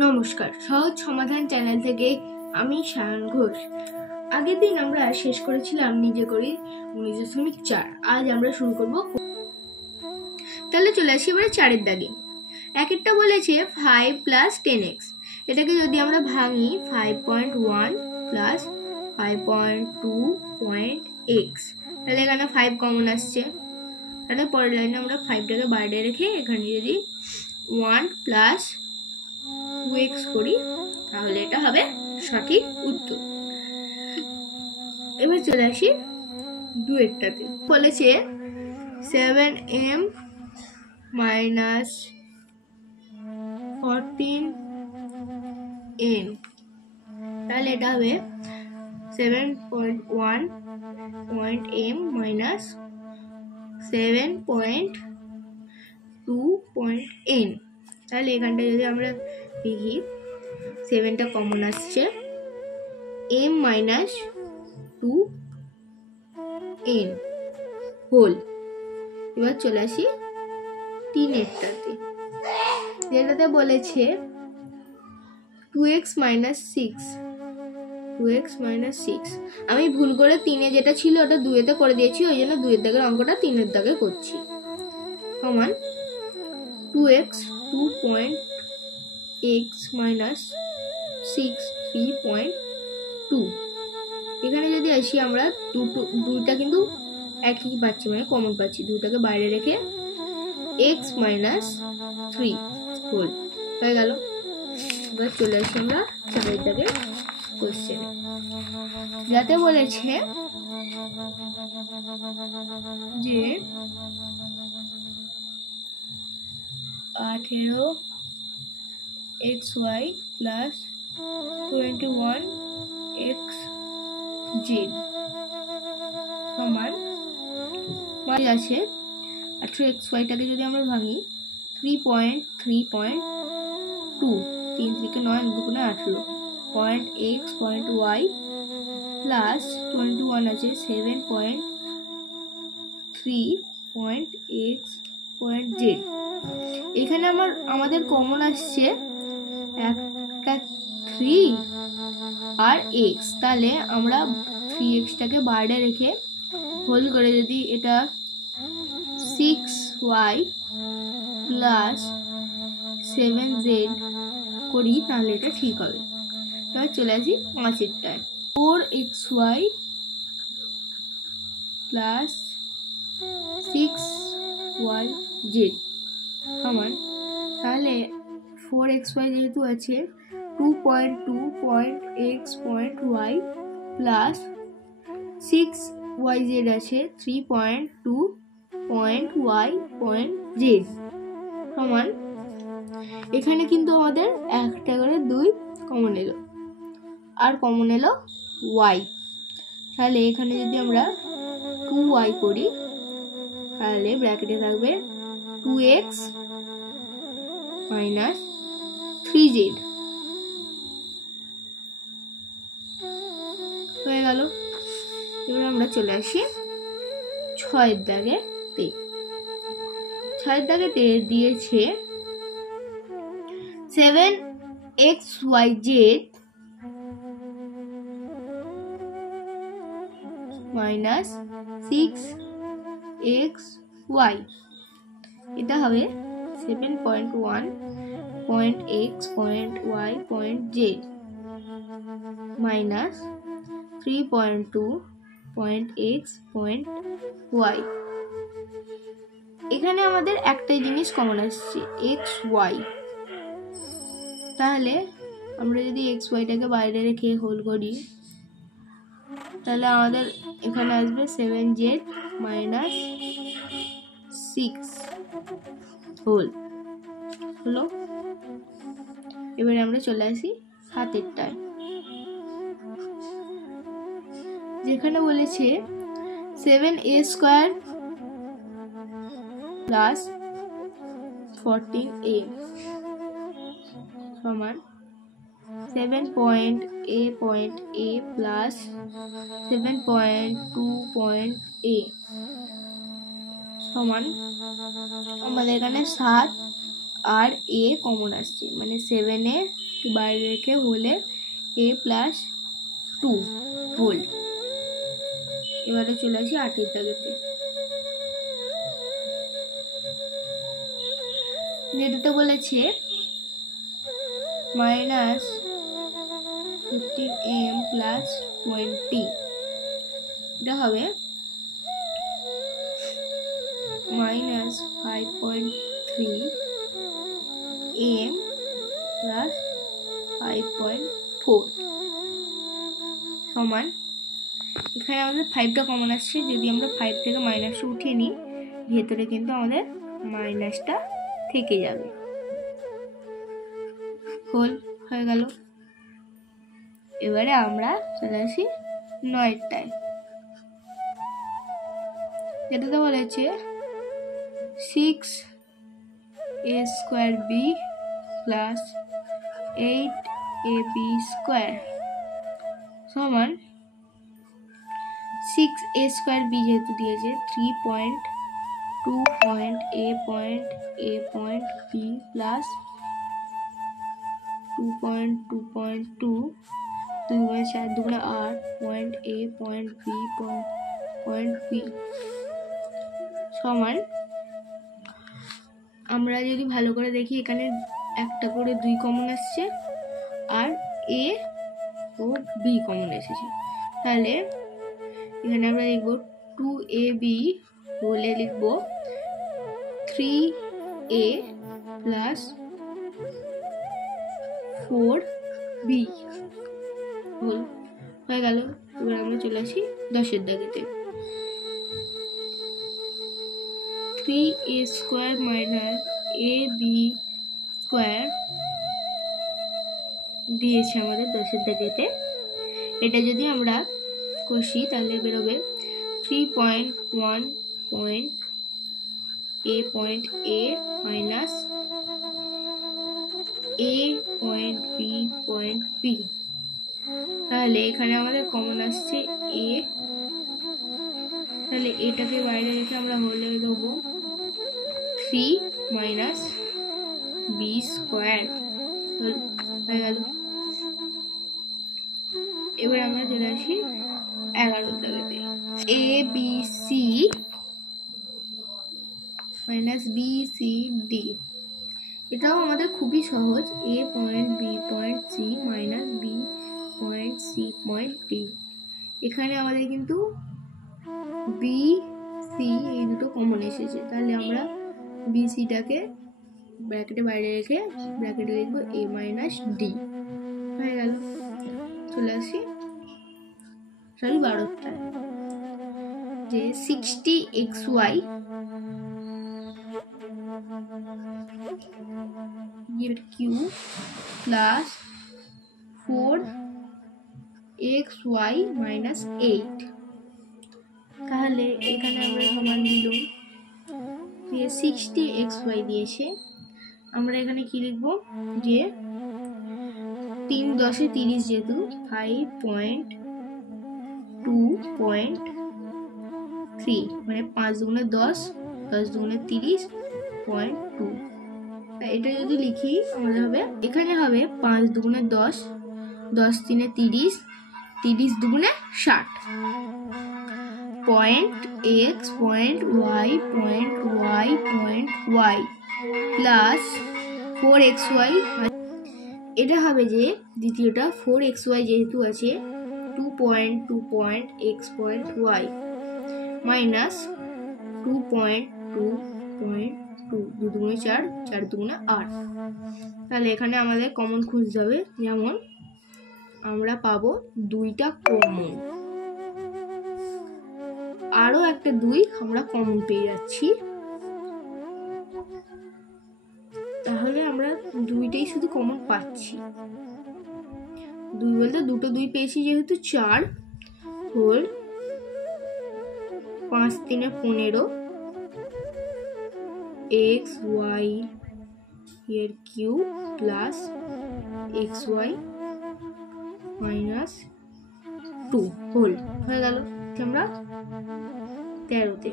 নমস্কার, সহজ সমাধান চ্যানেল থেকে আমি সায়ন ঘোষ। আগের দিন আমরা শেষ করেছিলাম নিজে করি 19.4। আজ আমরা শুরু করব। তাহলে চলে আসি এবারে 4-এর দাগে। একেরটা বলেছে 5 + 10x। এটাকে যদি আমরা ভাঙি 5.1 + 5.2.x, তাহলে এখানে 5 কমন আসছে। তাহলে পরের লাইনে আমরা 5টাকে বাইরে রেখে এখানে যদি 1 + 2x করি তাহলে এটা হবে সঠিক উত্তর। এবার চলে আসি 2-এরটাতে। বলেছে 7m - 14n, তাহলে এটা হবে 7.1.m - 7.2.n। তাহলে এখানটা যদি আমরা দেখি 7টা কমন আসছে, m - 2n হোল। এবার চলে আসি 3-এরটাতে, যেটাতে বলেছে 2x - 6। 2x - 6 আমি ভুল করে 3-এ যেটা ছিল ওটা 2-এতে করে দিয়েছি, ওই জন্য 2-এর দাগের অঙ্কটা 3-এর দাগে করছি। সমান 2x 2.x - 6 3.2। এখানে যদি আসি আমরা দুইটা কিন্তু একই পাচ্ছি, মানে কমন পাচ্ছি। দুইটাকে বাইরে রেখে x - 3 হোল হয়ে গেল। এবার চলে আসি আমরা 4-এর দাগে কোশ্চেনে, যাতে বলেছে যে 18xy + 21xz সমান আছে 18xyটাকে যদি আমরা ভাঙি 3.3.2, 3 থেকে 9 দুগুণে 18, .x.y প্লাস 21 আছে 7.3.x.z। এখানে আমাদের কমন আসছে একটা 3 আর x, তাহলে আমরা 3x-টাকে বাইরে রেখে হোল করে যদি এটা 6y + 7z করি তাহলে এটা ঠিক হবে। এবার চলে আসি 5-এরটায়, 4xy + 6yz সমান, তাহলে 4xy যেহেতু আছে 2.2.x.y প্লাস 6yz আছে 3.2.y.z সমান, এখানে কিন্তু আমাদের একটা করে 2 কমন এলো আর কমন এলো y। তাহলে এখানে যদি আমরা 2y করি তাহলে ব্র্যাকেটে থাকবে 2x - 3z হয়ে গেল। এবার আমরা চলে আসি 6-এর দাগেতে। 6-এর দাগেতে দিয়েছে 7xyz - 6xy, এটা হবে 7.1.x.y.z minus 3.2.x.y। এখানে আমাদের একটাই জিনিস কমন আসছে xy, তাহলে আমরা যদি xy-টাকে বাইরে রেখে হোল করি তাহলে আমাদের এখানে আসবে 7z - 6 হোল হলো। এবারে আমরা চলে আসি 7-এরটায়, যেখানে বলেছে 7a² + 14a সমান 7.a + 7.2.a সমান, আমাদের এখানে 7 আর a কমন আসছে, মানে 7a বাইরে রেখে হলে a প্লাস 2 হোল। এবারে চলে আসি 8 দাগেতে। যেটাতে বলেছে মাইনাস 15m প্লাস 20, এটা হবে মাইনাস 5.3m প্লাস 5.4 সমান, এখানে আমাদের 5টা কমন আসছে, যদি আমরা 5 থেকে মাইনাসটা উঠিয়ে নিই ভেতরে কিন্তু আমাদের মাইনাসটা থেকে যাবে। হোল হয়ে গেল। এবারে আমরা চলে আসি 9টায়, যেটাতে বলেছে 6a² b প্লাস 8ab² সমান 6a² b যেহেতু দিয়েছে 3.2.a.b প্লাস 2.2.2 4 2 8.a.b সমান, আমরা যদি ভালো করে দেখি এখানে একটা করে 2 কমন আসছে আর a ও b কমন এসেছে, তাহলে এখানে আমরা লিখব 2ab বলে লিখব 3a প্লাস 4b হয়ে গেল। এবার আমরা চলে আসি 10 দাগেতে। 3a² মাইনাস ab² দিয়েছে আমাদের 10 দাগেতে। এটা যদি আমরা কষি তাহলে বেরোবে 3.1.a মাইনাস a.b, তাহলে এখানে আমাদের কমন আসছে a, তাহলে এটাকে বাইরে রেখে আমরা হলে দেবো 3 মাইনাস b² হয়ে গেল। এবার আমরা চলে আসি 11 দাগেতে। abc মাইনাস bcd, এটাও আমাদের খুবই সহজ, a point b point c minus b point c point d। এখানে আমাদের কিন্তু b c এই দুটো কমন এসেছে, তাহলে আমরা bcটাকে ব্র্যাকেটে বাইরে রেখে ব্র্যাকেটে লিখবো a মাইনাস d হয়ে গেল। চলে আসি 12টায়, যে 60xy এর কিউব প্লাস 4xy মাইনাস 8, তাহলে এখানে আমরা সমান দিলাম যে 60xy দিয়েছে, আমরা এখানে কি লিখব যে 3 10 30 যেহেতু 5.2.3 মানে 5 দুগুণে 10 10 দুগুণে 30.2, এটা যদি লিখি আমাদের হবে এখানে হবে 5 দুগুণে 10 10 3 30 30 দুগুণে 60 point x point y point y point y plus 4xy, এটা হবে যে দ্বিতীয়টা 4xy যেহেতু আছে 2.2.x পয়েন্ট y মাইনাস 2.2.2 2 দুগুণে 4 4 দুগুণে 8, তাহলে এখানে আমাদের কমন খুঁজতে হবে, যেমন আমরা পাবো 2টা কমন, আরো একটা 2 আমরা কমন পেয়ে যাচ্ছি, তাহলে আমরা 2টাই শুধু কমন পাচ্ছি। 2 বলতে দুটো 2 পেয়েছি যেহেতু 4 হোল 5 3 15 xy এর cube plus xy minus 2 whole হয়ে গেল। আমরা 13তে,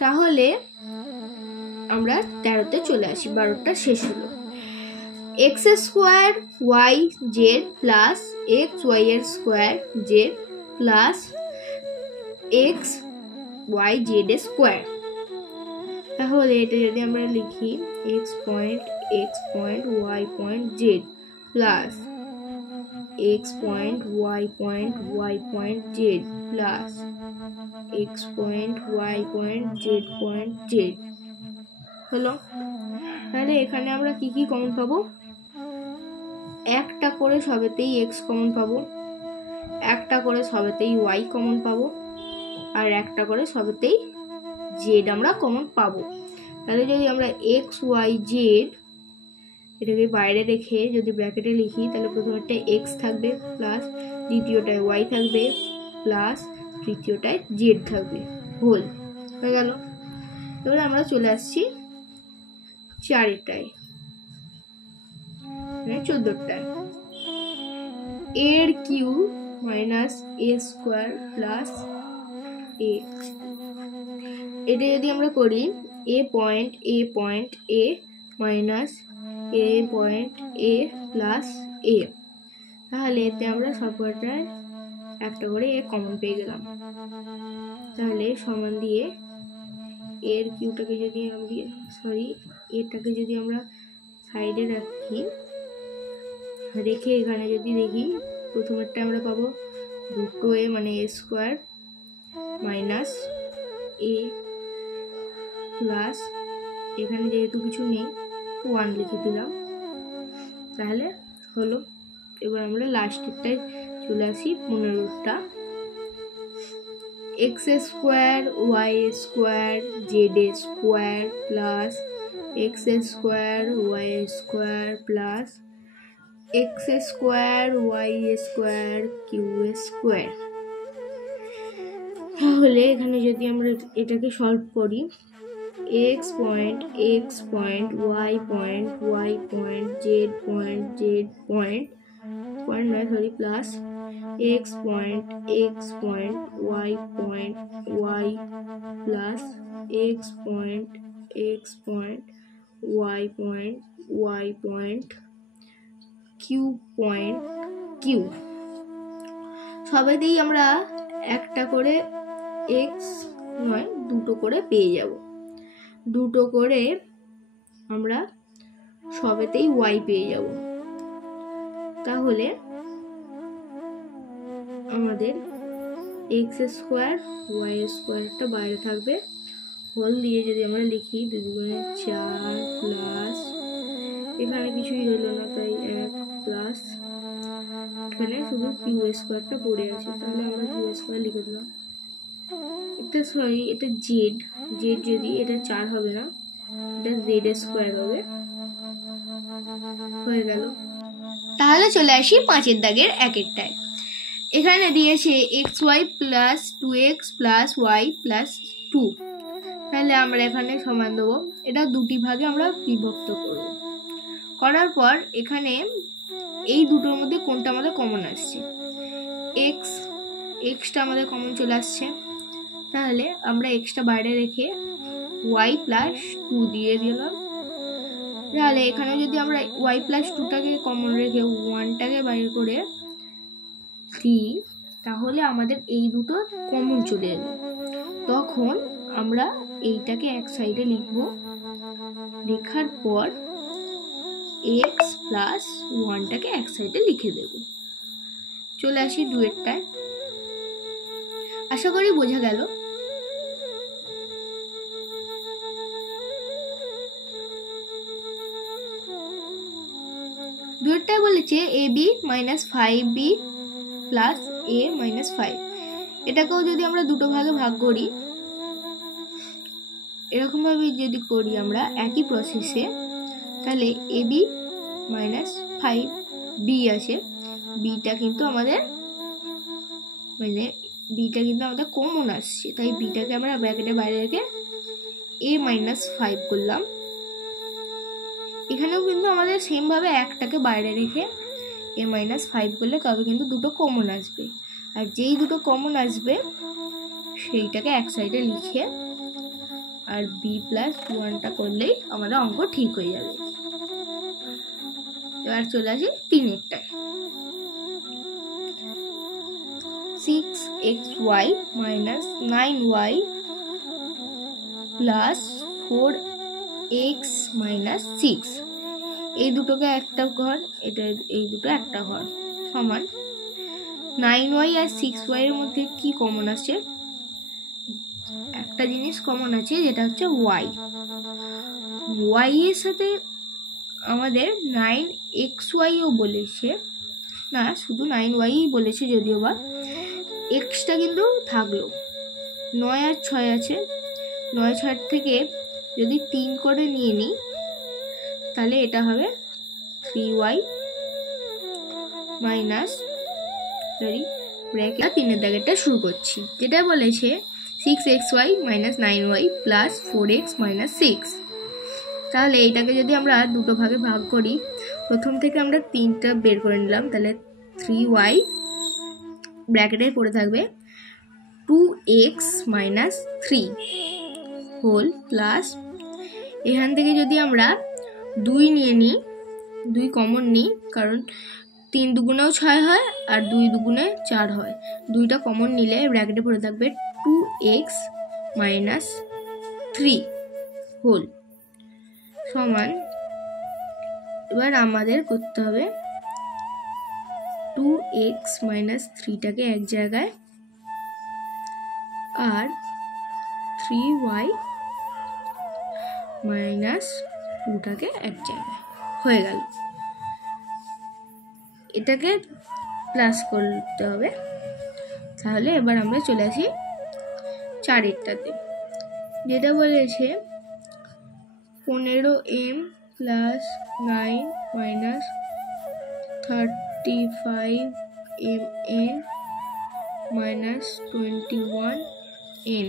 তাহলে আমরা 13তে চলে আসি, 12টা শেষ হলো। X square Y Z plus X Y এর square Z plus X Y Z square. তাহলে এটা যদি আমরা লিখি X point Y point Z plus X point Y point Z plus X point Y point Z হলো। তাহলে এখানে আমরা কি কি কমন পাবো? একটা করে সবেতেই এক্স কমন পাবো, একটা করে সবেতেই ওয়াই কমন পাবো, আর একটা করে সবেতেই জেড আমরা কমন পাবো। তাহলে যদি আমরা এক্স ওয়াই জেড এটাকে বাইরে রেখে যদি ব্র্যাকেটে লিখি, তাহলে প্রথমেরটায় এক্স থাকবে প্লাস দ্বিতীয়টায় ওয়াই থাকবে প্লাস তৃতীয়টায় জেড থাকবে, হোল হয়ে গেল। এবার আমরা চলে আসছি চারেরটায়, 14টায়। এর কিউ মাইনাস এ স্কোয়ার প্লাস এ, এটা যদি আমরা করি এ পয়েন্ট এ মাইনাস এ পয়েন্ট এ প্লাস এ, তাহলে এতে আমরা সবকটায় একটা করে এ কমন পেয়ে গেলাম। তাহলে সমান দিয়ে এর কিউটাকে যদি এটাকে যদি আমরা সাইডে রাখি, রেখে এখানে যদি দেখি প্রথমেরটা আমরা পাবো দুটো এ মানে এ স্কোয়ার মাইনাস এ প্লাস এখানে যেহেতু কিছু নেই 1 লিখে দিলাম, তাহলে হলো। এবার আমরা লাস্টেরটায় চলে আসি 15টা। X square Y square Z square plus X square Y square plus X square Y square Q square. তাহলে এখানে যদি আমরা এটাকে সলভ করি, X point Y point Z point plus X point Y plus X point Y point Q সবেতেই আমরা একটা করে এক্স নয় দুটো করে পেয়ে যাব, দুটো করে আমরা সবেতেই ওয়াই পেয়ে যাব। তাহলে আমাদের এক্স স্কোয়ার ওয়াই স্কোয়ারটা বাইরে থাকবে, হোল দিয়ে যদি আমরা লিখি 2 দুগুণে 4 প্লাস এখানে কিছুই হলো না তাই 1 প্লাস এখানে শুধু কিউ স্কোয়ারটা পড়ে আছে, তাহলে আমরা কিউ স্কোয়ার লিখে দিলাম। এটা জেড যদি এটা 4 হবে না, এটা জেড স্কোয়ার হবে, হয়ে গেল। তাহলে চলে আসি 5এর দাগের 1এরটায়। এখানে দিয়েছে X Y plus 2x plus Y plus 2, তাহলে আমরা এখানে সমান দেবো, এটা দুটি ভাগে আমরা বিভক্ত করব। করার পর এখানে এই দুটোর মধ্যে কোনটা আমাদের কমন আসছে, এক্সটা আমাদের কমন চলে আসছে, তাহলে আমরা এক্সটা বাইরে রেখে ওয়াই প্লাস 2 দিয়ে দিলাম। তাহলে এখানে যদি আমরা ওয়াই প্লাস 2টাকে কমন রেখে 1টাকে বাইরে করে দিই, তাহলে আমাদের এই দুটো কমন চলে এলো। তখন আমরা এইটাকে এক সাইডে লিখব, লেখার পর এক্স প্লাস 1টাকে এক সাইডে লিখে দেব। চলে আসি 2এরটায়। আশা করি বোঝা গেল। দুইটাই বলেছে A B minus 5b plus A minus 5, এটাকেও যদি আমরা দুটো ভাগে ভাগ করি, এরকম ভাবে যদি করি আমরা একই প্রসেসে, তাহলে এ বি মাইনাস 5b আছে, বিটা কিন্তু আমাদের কমন আসছে, তাই বিটাকে আমরা ব্র্যাকেটের বাইরে রেখে এ মাইনাস 5 করলাম। এখানেও কিন্তু আমাদের সেম ভাবে একটাকে বাইরে রেখে এ মাইনাস 5 করলে তবে কিন্তু দুটো কমন আসবে, আর যেই দুটো কমন আসবে সেইটাকে এক সাইডে লিখে আর বি প্লাস 1টা করলেই আমাদের অঙ্ক ঠিক হয়ে যাবে। এবার চলে আসি 3-এরটায়। 6xy minus 9y plus 4x minus 6, এই দুটোকে একটা ঘর, এটা এই দুটো একটা ঘর, সমান 9y আর 6y এর মধ্যে কি কমন আছে? একটা জিনিস কমন আছে, যেটা হচ্ছে y। y এর সাথে আমাদের 9xy ও বলেছে না, শুধু 9y বলেছে, যদিও বা এক্সটা কিন্তু থাকলো। 9 আর 6 আছে, 9-6 থেকে যদি 3 করে নিয়ে নিই তাহলে এটা হবে 3y মাইনাস ব্র্যাকেট 3-এর দাগেরটা শুরু করছি, যেটা বলেছে 6xy minus 9y plus 4x minus 6। তাহলে এইটাকে যদি আমরা দুটো ভাগে ভাগ করি, প্রথম থেকে আমরা 3টা বের করে নিলাম, তাহলে 3y ব্র্যাকেটে পড়ে থাকবে 2x মাইনাস 3 হোল প্লাস, এখান থেকে যদি আমরা 2 নিয়ে নিই, 2 কমন নিই, কারণ 3 দুগুণেও 6 হয় আর 2 দুগুণে 4 হয়, 2টা কমন নিলে ব্র্যাকেটে পড়ে থাকবে 2x মাইনাস 3 হোল সমান, এবার আমাদের করতে হবে 2x মাইনাস 3টাকে এক জায়গায় আর 3y মাইনাস 2টাকে এক জায়গায়, হয়ে গেল। এটাকে প্লাস করতে হবে। তাহলে এবার আমরা চলে আসি 4-এরটাতে, যেটা বলেছে 15m plus 9 minus 35mn minus 21n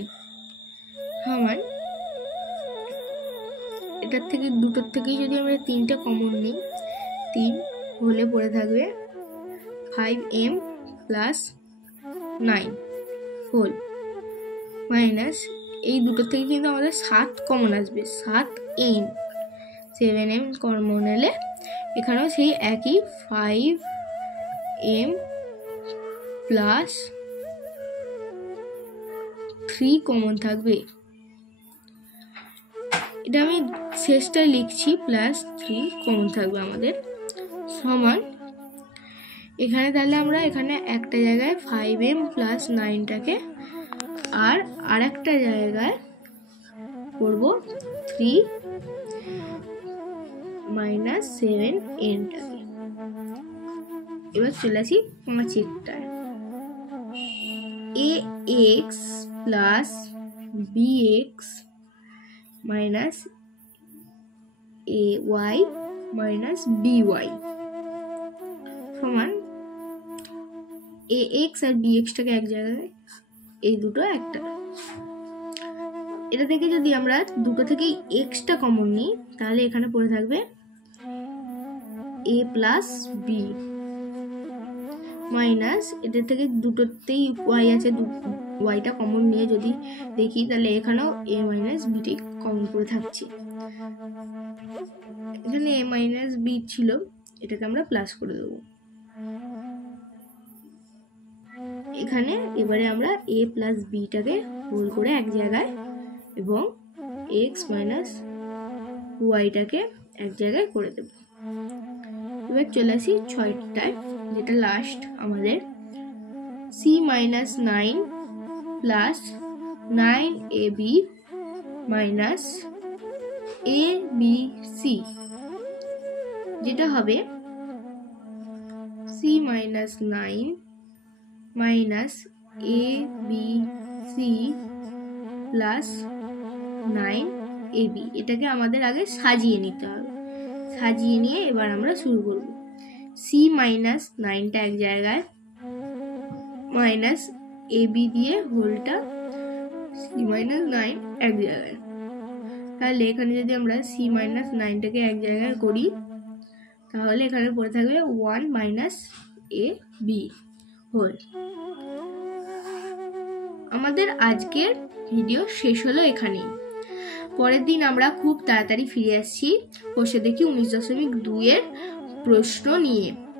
সমান, এটার থেকে দুটোর থেকেই যদি আমরা 3টা কমন নিই, 3 হলে পড়ে থাকবে 5m প্লাস 9 হোল মাইনাস, এই দুটোর থেকে কিন্তু আমাদের 7 কমন আসবে, 7n, 7m কমন এলে এখানেও সেই একই 5m প্লাস 3 কমন থাকবে। এটা আমি শেষটায় লিখছি, প্লাস 3 কমন থাকবে আমাদের সমান, এখানে তাহলে আমরা এখানে একটা জায়গায় 5m প্লাস 9টাকে আর আরেকটা জায়গায় করব 3 মাইনাস 7nটাকে। এবার চলে আসি 5-এরটায়, ax plus bx minus ay minus by সমান, ax আর bxটাকে এক জায়গায়, এই দুটো একটা। এটা থেকে যদি আমরা দুটো থেকেই xটা কমন নিই তাহলে এখানে পড়ে থাকবে a প্লাস b মাইনাস, এটার থেকে দুটোতেই y আছে, yটা কমন নিয়ে যদি দেখি তাহলে এখানেও a মাইনাস bটি কমন করে থাকছে, এখানে a মাইনাস b ছিল, এটাকে আমরা প্লাস করে দেবো। এখানে এবারে আমরা a প্লাস bটাকে হোল করে এক জায়গায় এবং x মাইনাস yটাকে এক জায়গায় করে দেব। এবার চলে আসি 6টায়, যেটা লাস্ট আমাদের, c minus 9 plus 9ab minus abc, যেটা হবে c minus 9 minus abc plus 9ab। এটাকে আমাদের আগে সাজিয়ে নিতে হবে, সাজিয়ে নিয়ে এবার আমরা শুরু করব। c মাইনাস 9টা এক জায়গায় মাইনাস ab দিয়ে হোলটা c মাইনাস 9 এক জায়গায়, তাহলে এখানে যদি আমরা c মাইনাস 9টাকে এক জায়গায় করি তাহলে এখানে পড়ে থাকবে 1 মাইনাস ab হোল। আমাদের আজকের ভিডিও শেষ হলো এখানেই। পরের দিন আমরা খুব তাড়াতাড়ি ফিরে আসছি, বসে দেখি 19.2 এর প্রশ্ন নিয়ে।